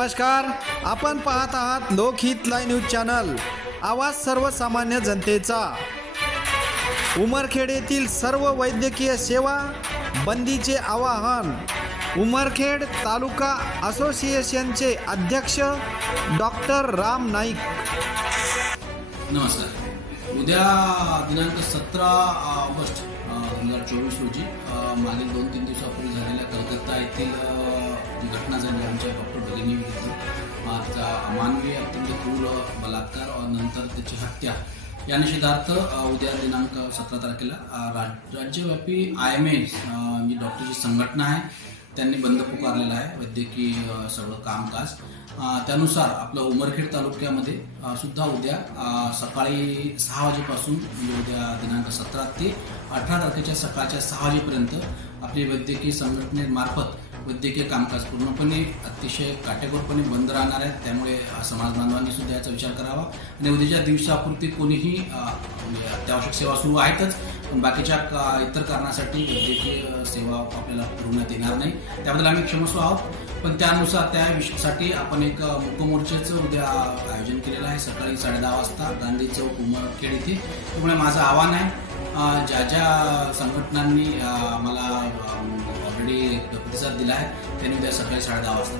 नमस्कार, आपण पाहत आहात लोकहित लाईव्ह न्यूज चॅनल, आवाज सर्वसामान्य जनतेचा। उमरखेड येथील सर्व वैद्यकीय सेवा बंदीचे आवाहन। उमरखेड तालुका असोसिएशनचे अध्यक्ष डॉक्टर राम नाईक। नमस्कार। उद्या दिनांक 17 ऑगस्ट 2024 रोजी मागील 2-3 दिवसापूर्वी झालेल्या कलकत्ता येथील जी घटना झाली आमच्या डॉक्टर भगिनी विरुद्ध अमानवीय अत्यंत क्रूर बलात्कार और नंतर त्याची हत्या या निषेधार्थ उद्या दिनांक 17 तारखेला राज्यव्यापी IMA जी डॉक्टरची संघटना आहे त्यांनी बंद पुकारलेला आहे वैद्यकीय सगळं कामकाज। त्यानुसार आपलं उमरखेड तालुक्यामध्ये सुद्धा उद्या सकाळी 6 वाजेपासून म्हणजे उद्या दिनांक 17 ते 18 तारखेच्या सकाळच्या 6 वाजेपर्यंत आपली वैद्यकीय संघटनेमार्फत वैद्यकीय कामकाज पूर्णपणे अतिशय काटेकोरपणे बंद राहणार आहे। त्यामुळे समाज बांधवांनी सुद्धा याचा विचार करावा आणि उद्याच्या दिवसापुरती कोणीही अत्यावश्यक सेवा सुरू आहेतच, पण बाकीच्या इतर कारणासाठी वैद्यकीय सेवा आपल्याला पुरवण्यात येणार नाही। त्याबद्दल आम्ही क्षमस्व आहोत, पण त्यानुसार त्या विषयासाठी आपण एक मूकमोर्चाचं उद्या आयोजन केलेलं आहे सकाळी 10:30 वाजता गांधी चौक उमरखेड येथे। त्यामुळे माझं आव्हान आहे ज्या ज्या संघटनांनी मला ऑलरेडी प्रतिसाद दिला आहे त्यांनी उद्या सकाळी 10:30 वाजता